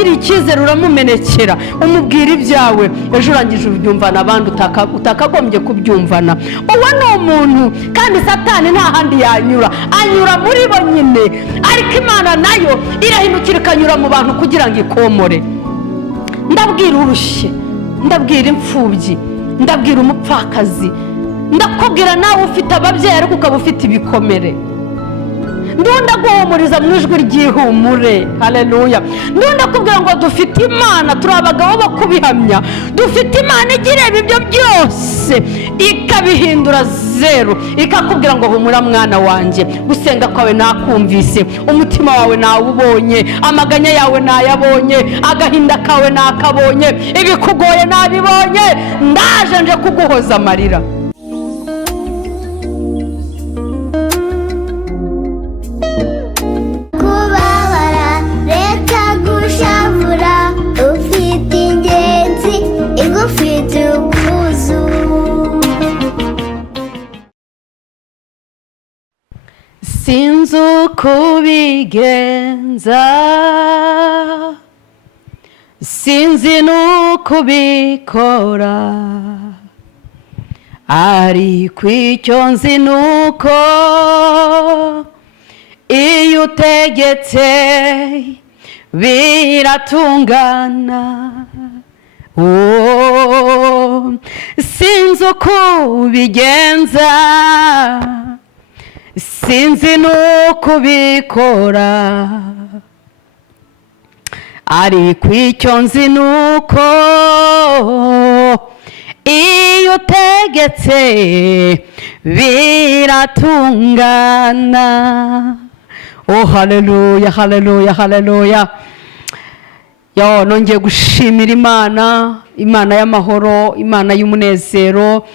wamugiriye icyizere uramumenekera umubwira ibyawe ejo urangije ubyumvana abandi utakagombye kubyumvana. uwo ni umuntu kandi satani nta handi yanyura, anyura muri bo nyine, ariko Imana nayo irahindukira ikanyura mu bantu kugira ngo ikomore. ndabwira urushye, ndabwira imfubyi, ndabwira umupfakazi, ndakubwira nawe ufite ababyeyi ariko ukaba ufite ibikomere, ndunda guhumuriza mu ijwi ry'ihumure. haleluya. ndunda kubwira ngo dufite Imana, turi abagabo bo kubihamya, dufite Imana igireba ibyo byose ikabihindura zeru, ikakubwira ngo humura mwana wanjye, gusenga kwawe nakumvise, umutima wawe nawubonye, amaganya yawe nayabonye, agahinda kawe nakabonye, ibikugoye nabibonye, ndaje nje kuguhoza amarira. Sinzi uko bigenza, sinzi n'uko bikora, ariko icyo nzi nuko iyo utegetse biratungana. sinzi uko bigenza, sinzi n'uko bikora, ariko icyo nzi nuko iyo utegetse biratungana. Oh haleluya, haleluya, haleluya. Yo, nongeye gushimira Imana, Imana y'amahoro, Imana y'umunezero,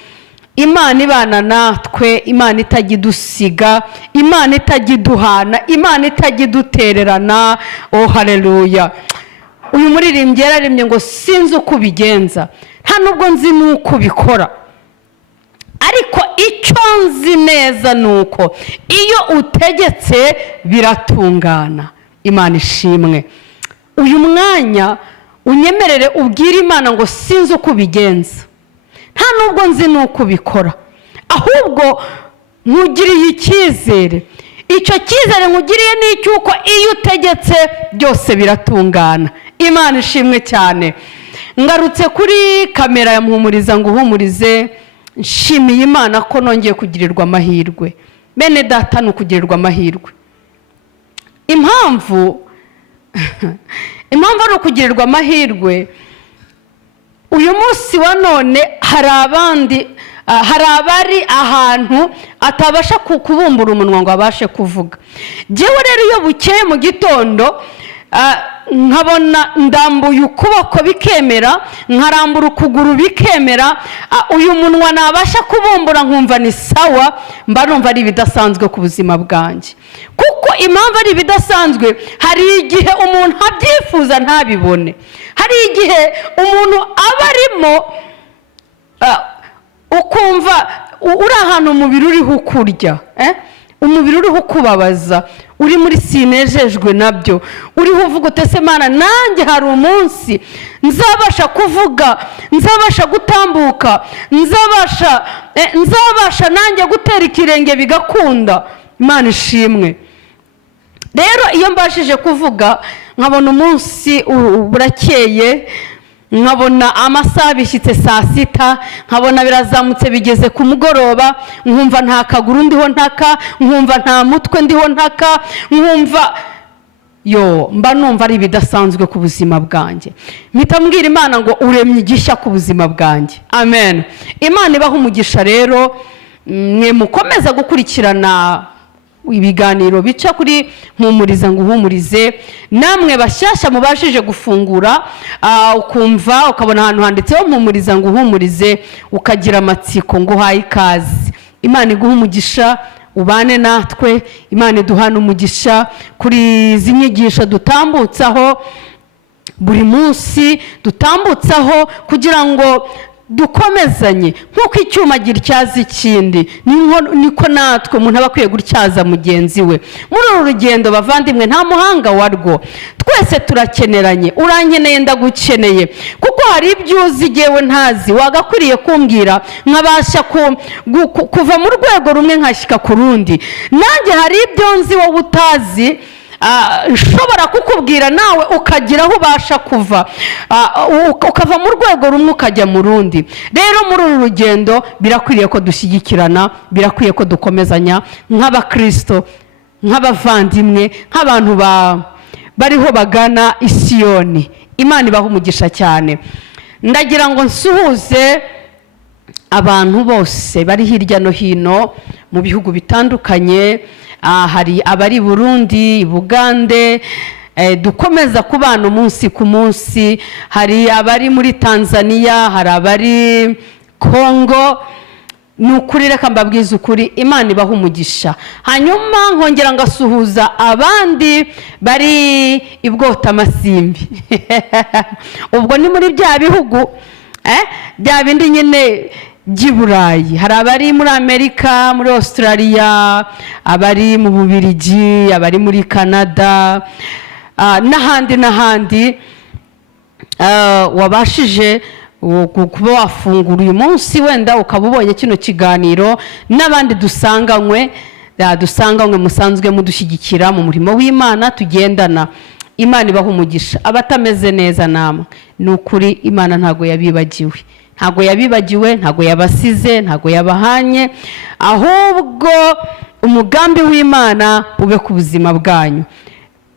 Imana ibana natwe, Imana itagidusiga, Imana itagiduhana, Imana itagidutererana. Oh haleluya. Uyu muririmbyi yararimbye ngo sinzi uko bigenza, nta nubwo nzi nuko bikora, ariko icyo nzi neza nuko iyo utegetse biratungana. Imana ishimwe. Uyu mwanya unyemerere ubwire Imana ngo sinzi uko bigenza, nta nubwo nzi nuko bikora, ahubwo nkugiriye icyizere. Icyo cyizere nkugiriye ni icyuko iyo utegetse byose biratungana. Imana ishimwe cyane. Ngarutse kuri kamera ya Mpumuriza ngo uhumurize, nshimiye Imana ko nongeye kugirirwa amahirwe. Bene data ni ukugirirwa amahirwe. Impamvu ari ukugirirwa amahirwe, uyu munsi wa none hari abari ahantu atabasha kubumbura umunwa ngo abashe kuvuga. Jewe rero iyo bukeye mu gitondo nkabona ndambuye ukuboko bikemera, nkarambura ukuguru bikemera, uyu munwa nabasha kubumbura nkumva ni sawa, mba numva ari ibidasanzwe ku buzima bwanjye. Kuko impamvu ari ibidasanzwe, hari igihe umuntu abyifuza ntabibone, hari igihe umuntu aba arimo ukumva uri ahantu umubiri uriho ukurya, umubiri uriho ukubabaza, uri muri sinejejwe nabyo, uriho uvuga utese Mana nanjye hari umunsi nzabasha kuvuga, nzabasha gutambuka, nzabasha nanjye gutera ikirenge bigakunda. Imana ishimwe. Rero iyo mbashije kuvuga nkabona umunsi burakeye, nkabona amasaha bishyitse saa sita, nkabona birazamutse bigeze ku mugoroba, nkumva nta kaguru ndiho ntaka, nkumva nta mutwe ndiho ntaka, nkumva mba numva ari ibidasanzwe ku buzima bwanjye. Mpita mbwira Imana ngo uremye igishya ku buzima bwanjye. Amen. Imana ibaha umugisha. Rero mwe mukomeza gukurikirana ibiganiro bica kuri Mpumuriza ngo uhumurize, namwe bashyashya mubashije gufungura ukumva ukabona ahantu handitseho Mpumuriza ngo uhumurize, ukagira amatsiko ngo uhaye ikaze. Imana iguha umugisha, ubane natwe. Imana iduhana umugisha kuri izi nyigisho dutambutsaho buri munsi, dutambutsaho kugira ngo dukomezanye nk'uko icyuma gityaza ikindi, niko natwe umuntu aba akwiye gutyaza mugenzi we. Muri uru rugendo bavandimwe, nta muhanga warwo, twese turakeneranye. Urankeneye, ndagukeneye, kuko hari ibyo uzi jyewe ntazi, wagakwiriye kumbwira nkabasha kuva mu rwego rumwe nkashyika ku rundi. Nanjye hari ibyo nzi wowe utazi, nshobora kukubwira nawe ukagira aho ubasha kuva, ukava mu rwego rumwe ukajya mu rundi. Rero muri uru rugendo birakwiriye ko dushyigikirana, birakwiye ko dukomezanya nk'abakristo, nk'abavandimwe, nk'abantu bariho bagana Isiyoni. Imana ibaha umugisha cyane. Ndagira ngo nsuhuze abantu bose bari hirya no hino mu bihugu bitandukanye. Hari abari Burundi, Bugande, dukomeza kubana umunsi ku munsi. Hari abari muri Tanzania, hari abari Kongo. Nukuri reka mbabwiza ukuri, Imana ibaha umugisha. Hanyuma nkongera ngasuhuza abandi bari ibwota amasimbi. Ubwo ni muri bya bihugu bya bindi nyine by'Iburayi. Hari abari muri Amerika, muri Australia, abari mu Bubiligi, abari muri Canada, n'ahandi wabashije kuba wafungura uyu munsi wenda ukaba ubonye kino kiganiro, n'abandi dusanganywe musanzwe mudushyigikira mu murimo w'Imana tugendana. Imana ibaha umugisha. Abatameze neza namwe, ni ukuri Imana ntago yabibagiwe, ntago yabasize, ntago yabahanye, ahubwo umugambi w'Imana ube ku buzima bwanyu,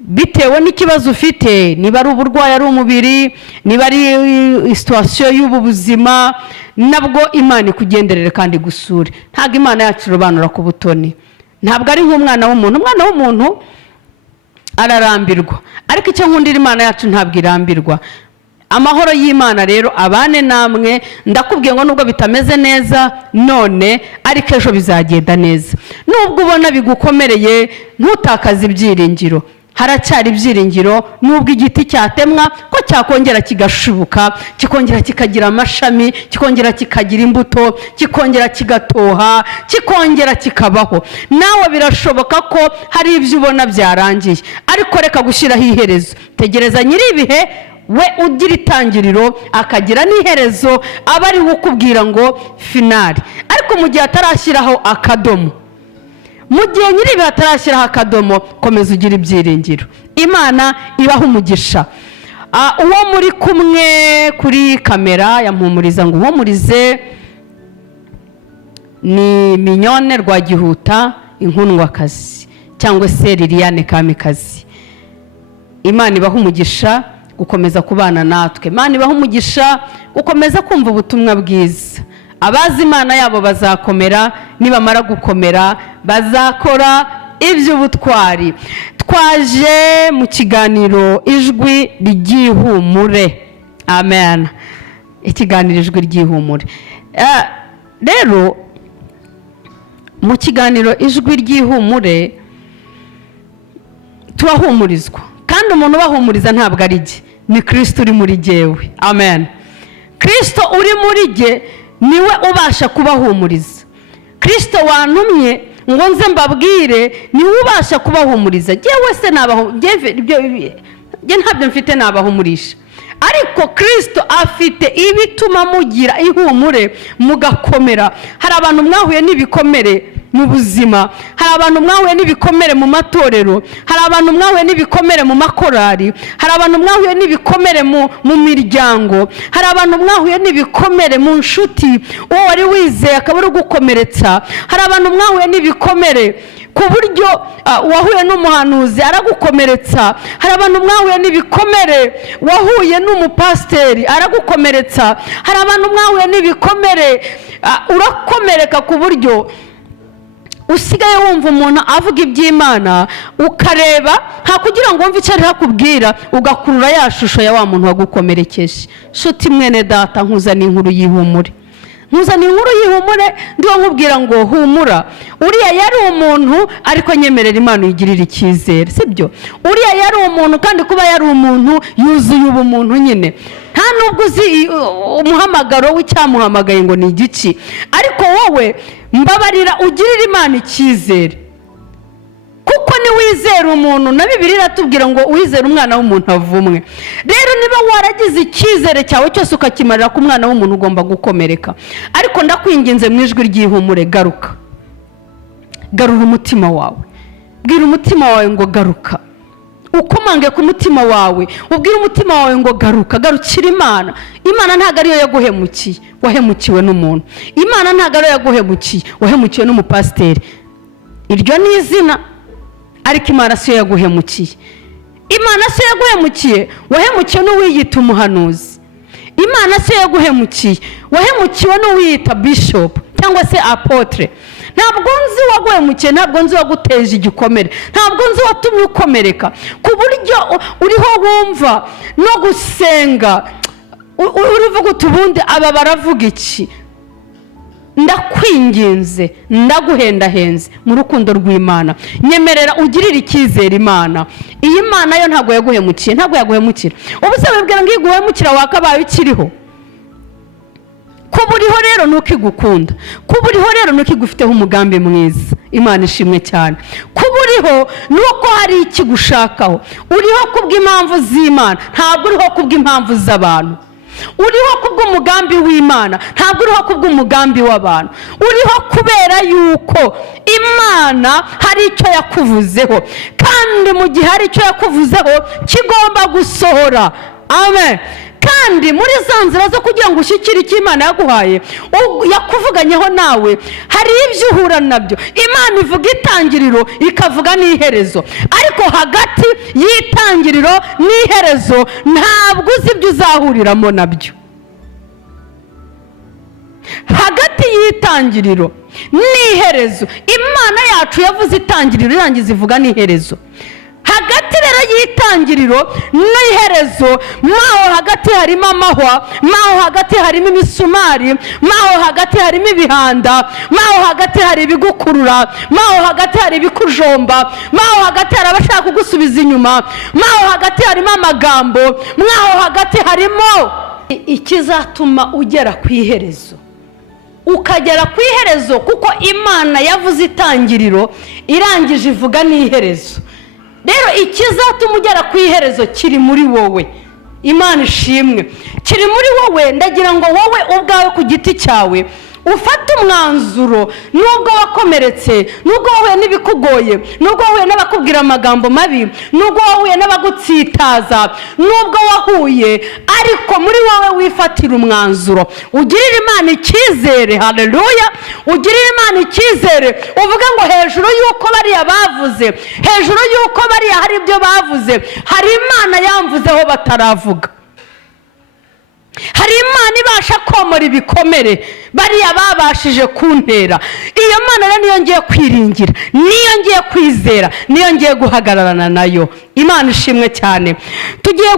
bitewe n'ikibazo ufite. Niba ari uburwayi, ari umubiri, niba ari situation y'ubu buzima, nabwo Imana ikugenderere kandi gusure. Ntago Imana yacu irobanura ku butoni, ntabwo ari nk'umwana w'umuntu. Umwana w'umuntu ararambirwa, ariko icyo nkundira Imana yacu ntabwo irambirwa. Amahoro y'Imana rero abane namwe. Ndakubwiye ngo nubwo bitameze neza none, ariko ejo bizagenda neza. Nubwo ubona bigukomereye, ntutakaze ibyiringiro. Haracyari ibyiringiro. Nubwo igiti cyatemwa, ko cyakongera kigashibuka, kikongera kikagira amashami, kikongera kikagira imbuto, kikongera kigatoha, kikongera kikabaho. Nawe birashoboka ko hari ibyo ubona byarangiye, ariko reka gushyiraho iherezo. Tegereza nyir'ibihe, we ugira itangiriro akagira n'iherezo, aba ari ukubwira ngo finali. Ariko mu gihe atarashyiraho akadomo, mu gihe nyir'ibihe atarashyiraho akadomo, komeza ugira ibyiringiro. Imana ibaha umugisha. Uwo muri kumwe kuri kamera yampumuriza ngo uhumurize ni Mignone Rwagihuta, inkundwakazi, cyangwa se Liliane Kamikazi. Imana ibaha umugisha gukomeza kubana natwe. Imana ibaha umugisha gukomeza kumva ubutumwa bwiza. Abazi Imana yabo bazakomera, nibamara gukomera bazakora iby'ubutwari. Twaje mu kiganiro Ijwi ry'ihumure. Amen. Ikiganiro Ijwi ry'ihumure. Rero mu kiganiro Ijwi ry'ihumure turahumurizwa, kandi umuntu ubahumuriza ntabwo ari jye, ni Kristo uri muri jyewe. Amen. Kristo uri muri jye niwe ubasha kubahumuriza. Kristo wantumye ngo nze mbabwire niwe ubasha kubahumuriza. Jyewe se ntabyo mfite nabahumurisha, ariko Kristo afite ibituma mugira ihumure mugakomera. Hari abantu mwahuye n'ibikomere mu buzima, hari abantu mwahuye n'ibikomere mu matorero, hari abantu mwahuye n'ibikomere mu makorari, hari abantu mwahuye n'ibikomere mu miryango, hari abantu mwahuye n'ibikomere mu nshuti, uwo wari wizeye akaba ari gukomeretsa. Hari abantu mwahuye n'ibikomere ku buryo wahuye n'umuhanuzi aragukomeretsa. Hari abantu mwahuye n'ibikomere, wahuye n'umupasiteri aragukomeretsa. Hari abantu mwahuye n'ibikomere, urakomereka ku buryo usigaye wumva umuntu avuga iby'Imana ukareba nta kugira ngo wumve icyo ari hakubwira, ugakurura ya shusho ya wa muntu wagukomerekeje. Shuti mwene data, nkuzana inkuru y'ihumure. Ndiho nkubwira ngo humura. Uriya yari umuntu, ariko nyemerera Imana uyigirira icyizere, sibyo? Uriya yari umuntu, kandi kuba yari umuntu yuzuye ubumuntu nyine. nta nubwo uzi umuhamagaro w'icyamuhamagaye ngo ni igiki, ariko wowe mbabarira ugirire Imana icyizere, kuko niwizera umuntu, na Bibiliya iratubwira ngo uwizera umwana w'umuntu avumwe. Rero niba waragize icyizere cyawe cyose ukakimarira ku mwana w'umuntu, ugomba gukomereka. Ariko ndakwinginze mu ijwi ry'ihumure, garuka, garura umutima wawe, bwira umutima wawe ngo garuka, ukomange ku mutima wawe, ubwira umutima wawe ngo garuka, garukira Imana. Imana ntabwo ariyo yaguhemukiye, wahemukiwe n'umuntu. Imana ntabwo ariyo yaguhemukiye, wahemukiwe n'umupasiteri. Iryo ni izina, ariko Imana siyo yaguhemukiye. Imana siyo yaguhemukiye, wahemukiwe n'uwiyita umuhanuzi. Imana siyo yaguhemukiye, wahemukiwe n'uwiyita bishop cyangwa se apotre. Ntabwo nzi waguhemukiye, ntabwo nzi waguteje igikomere, ntabwo nzi watumye ukomereka ku buryo uriho wumva no gusenga urivuga uti ubundi aba baravuga iki. Ndakwinginze, ndaguhendahenze mu rukundo rw'Imana, nyemerera ugirire icyizere Imana. Iyi Mana yo ntabwo yaguhemukiye, ntabwo yaguhemukira. Ubuse wibwira ngo iguhemukira wakabaye ukiriho? Kuba uriho rero nuko igukunda, kuba uriho rero nuko igufiteho umugambi mwiza. Imana ishimwe cyane. Kuba uriho nuko hari ikigushakaho. Uriho kubw'impamvu z'Imana, ntabwo uriho kubw'impamvu z'abantu. Uriho kubw'umugambi w'Imana, ntabwo uriho kubw'umugambi w'abantu. Uriho kubera yuko Imana hari icyo yakuvuzeho, kandi mu gihe hari icyo yakuvuzeho kigomba gusohora. Amen. Kandi muri za nzira zo kugira ngo ushyikire icyo Imana yaguhaye, yakuvuganyeho nawe, hari ibyo uhura nabyo. Imana ivuga itangiriro ikavuga n'iherezo, ariko hagati y'itangiriro n'iherezo ntabwo uzi ibyo uzahuriramo nabyo. Hagati y'itangiriro n'iherezo, Imana yacu yavuze itangiriro irangiza ivuga n'iherezo. Hagati rero y'itangiriro n'iherezo, maho hagati harimo amahwa, maho hagati harimo imisumari, maho hagati harimo ibihanda, maho hagati hari ibigukurura, maho hagati hari ibikujomba, maho hagati hari abashaka kugusubiza inyuma, maho hagati harimo amagambo, maho hagati harimo ikizatuma ugera ku iherezo. Ukagera ku iherezo kuko Imana yavuze itangiriro irangije ivuga n'iherezo. Rero ikizatuma ugera ku iherezo kiri muri wowe. Imana ishimwe, kiri muri wowe. Ndagira ngo wowe ubwawe ku giti cyawe ufate umwanzuro, nubwo wakomeretse, nubwo wahuye n'ibikugoye, nubwo wahuye n'abakubwira amagambo mabi, nubwo wahuye n'abagutsitaza, nubwo wahuye, ariko muri wowe wifatira umwanzuro, ugirire Imana icyizere. Haleluya. Ugirire Imana icyizere, uvuga ngo hejuru y'uko bariya bavuze, hejuru y'uko bariya hari ibyo bavuze, hari Imana yamvuzeho bataravuga. Hari Imana ibasha komora ibikomere bariya babashije kuntera. Iyo Mana rero niyo ngiye kwiringira, niyo ngiye kwizera, niyo ngiye guhagararana nayo. Imana ishimwe cyane. Tugiye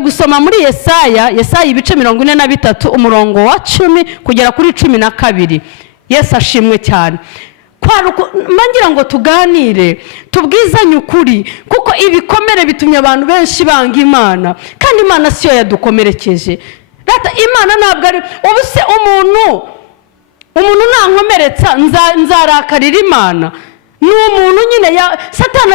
gusoma muri Yesaya ibice 43 umurongo wa 10 kugera kuri 12. Yesu ashimwe cyane. Mangira ngo tuganire, tubwizanye ukuri, kuko ibikomere bitumye abantu benshi banga Imana, kandi Imana siyo yadukomerekeje. Data, Imana ntabwo ari ubuse umuntu nankomeretsa nzarakarira Imana. Ni umuntu nyine Satani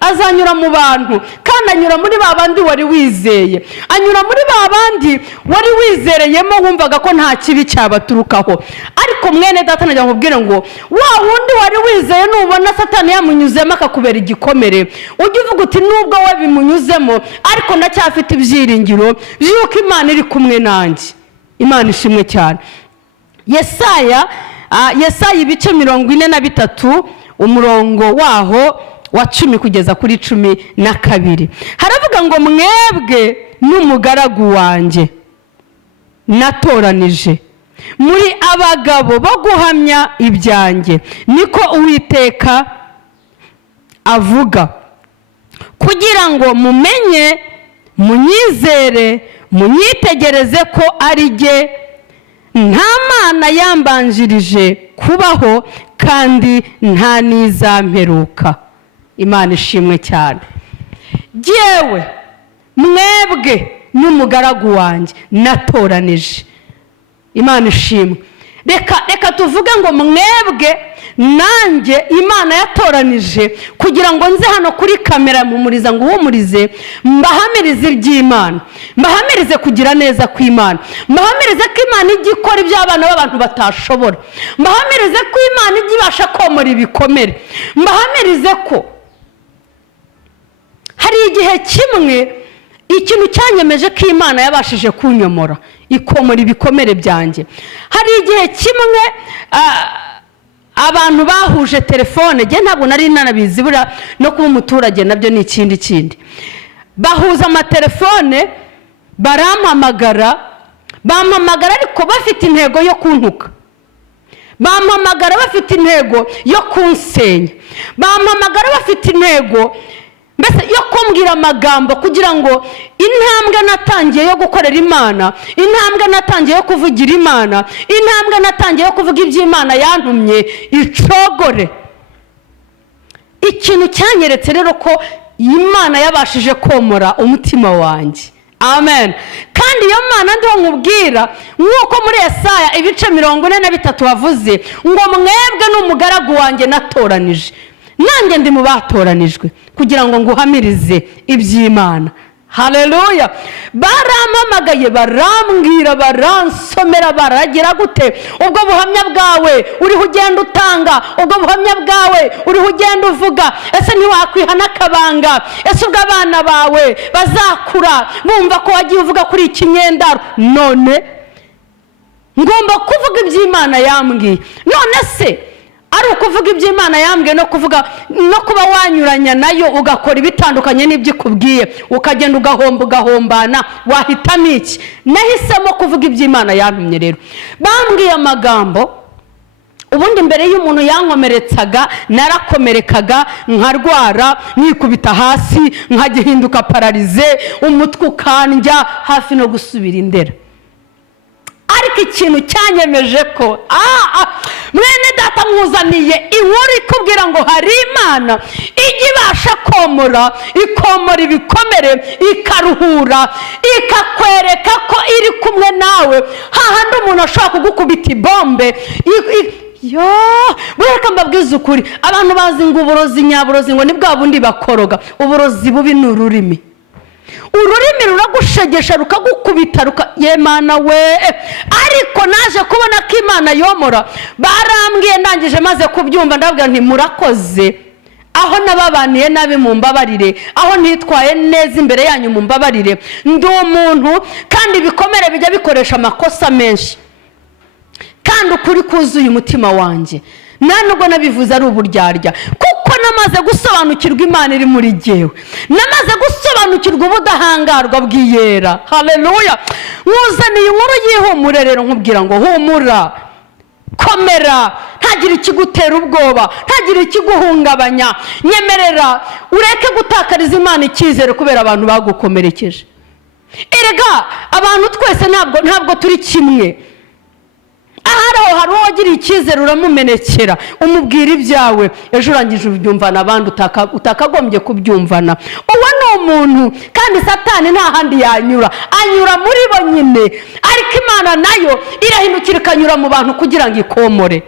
azanyura mu bantu, kandi anyura muri babandi wari wizeye, anyura muri babandi wari wizereyemo wumvaga ko nta kibi cyabaturukaho. Ariko mwene data, nagira ngo ubwire ngo wa wundi wari wizeye nubona Satani yamunyuzemo akakubera igikomere, ujye uvuga uti nubwo we bimunyuzemo, ariko ndacyafite ibyiringiro by'uko Imana iri kumwe nanjye. Imana ishimwe cyane. Yesaya ibice 43 umurongo waho wa 10 kugeza kuri 12. Haravuga ngo mwebwe n'umugaragu wanjye natoranije muri abagabo bo guhamya ibyanjye, niko Uwiteka avuga, kugira ngo mumenye, munyizere, munyitegereze ko ari jye, nta Mana yambanjirije kubaho, kandi nta n'izamperuka. Imana ishimwe cyane. Jyewe mwebwe n'umugaragu wanjye natoranije. Imana ishimwe. Reka tuvuge ngo mwebwe nanjye Imana yatoranije kugira ngo nze hano kuri kamera mumuriza ngo uhumurize, mbahamirize iby'Imana, mbahamirize kugira neza kw'Imana, mbahamirize ko Imana ijya ikora ibyo abana b'abantu batashobora, mbahamirize ko Imana ijya ibasha komora ibikomere, mbahamirize ko hari igihe kimwe ikintu cyanyemeje ko Imana yabashije kunyomora ikomora ibikomere byanjye. Hari igihe kimwe abantu bahuje telefone, nge ntabwo nari nanabizi, bura no kuba umuturage nabyo ni ikindi. Bahuza amatelefone barampamagara ariko bafite intego yo kuntuka, bampamagara bafite intego yo kunsenya, bampamagara bafite intego mbese yo kumbwira amagambo kugira ngo intambwe natangiye yo gukorera Imana, intambwe natangiye yo kuvugira Imana, intambwe natangiye yo kuvuga iby'Imana yantumye icogore. Ikintu cyanyeretse rero ko Imana yabashije komora umutima wanjye. Amen. Kandi iyo Mana ndiho nkubwira nk'uko muri Yesaya ibice 43 bavuze ngo mwebwe n'umugaragu wanjye natoranije, nanjye ndi mu batoranijwe kugira ngo nguhamirize iby'Imana. Haleluya. Barampamagaye, barambwira, baransomera, baragira gute, ubwo buhamya bwawe uriho ugenda utanga, ubwo buhamya bwawe uriho ugenda uvuga, ese ntiwakwihana akabanga, ese ubwo abana bawe bazakura bumva ko wagiye uvuga kuri iki nyendaro, none ngomba kuvuga iby'Imana yambwiye. None se ari ukuvuga iby'Imana yambwiye no kuba wanyuranya nayo ugakora ibitandukanye n'ibyo ikubwiye, ukagenda ugahombana, wahitamo iki? Nahisemo kuvuga iby'Imana yantumye. Rero bambwiye amagambo, ubundi mbere y'umuntu yankomeretsaga narakomerekaga, nkarwara, nikubita hasi, nkagihinduka pararize, umutwe ukandya hafi no gusubira indera. Ariko ikintu cyanyemeje ko mwene data mwuzaniye inkuru ikubwira ngo hari Imana ijya ibasha ikomora ibikomere, ikaruhura, ikakwereka ko iri kumwe nawe. Hahandi umuntu ashobora kugukubita ibombe. Bureka mbabwiza ukuri, abantu bazi ngo uburozi nyaburozi ngo ni bwa bundi bakoroga. Uburozi bubi ni ururimi. Ururimi ruragushegesha rukagukubita Yemana we. Ariko naje kubona ko Imana yomora. Barambwiye ndangije maze kubyumva ndabwira nti murakoze, aho nababaniye nabi mumbabarire, aho ntitwaye neza imbere yanyu mumbabarire. Ndi umuntu kandi ibikomere bijya bikoresha amakosa menshi, kandi ukuri kuzuye umutima wanjye. Nubwo nabivuze ari uburyarya, kuko namaze gusobanukirwa Imana iri muri jyewe, namaze gusobanukirwa ubudahangarwa bw'iyera. Haleluya. Mwuzaniye inkuru y'ihumure rero nkubwira ngo humura, komera, ntagire ikigutera ubwoba, ntagire ikiguhungabanya. Nyemerera ureke gutakariza Imana icyizere kubera abantu bagukomerekeje. Erega abantu twese ntabwo turi kimwe. Ahari hari uwagiriye icyizere uramumenekera, umubwira ibyawe, ejo urangije ubyumvana abandi utakagombye kubyumvana. Uwo ni umuntu, kandi Satani nta handi yanyura, anyura muri bo nyine. Ariko Imana nayo irahindukira ikanyura mu bantu kugira ngo ikomore.